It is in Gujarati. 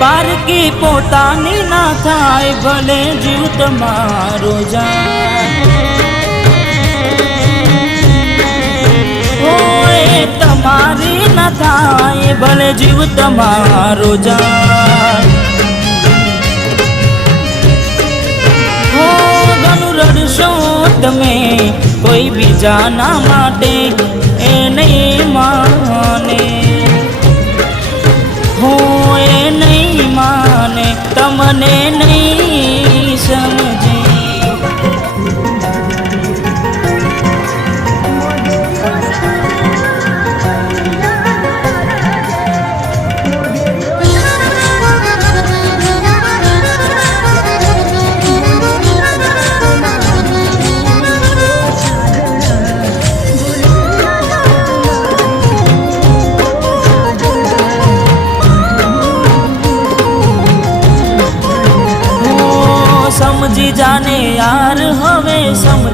પારકી પોતાની ના થાય ભલે જીવ તમારો જાય તમારી ના થાય ભલે જીવ તમારો જાય ઘણું રડશો તમે કોઈ બીજાના માટે એ નહીં માને એ નહીં માને તમને નહીં સમજે समझी जाने यार हवे समझ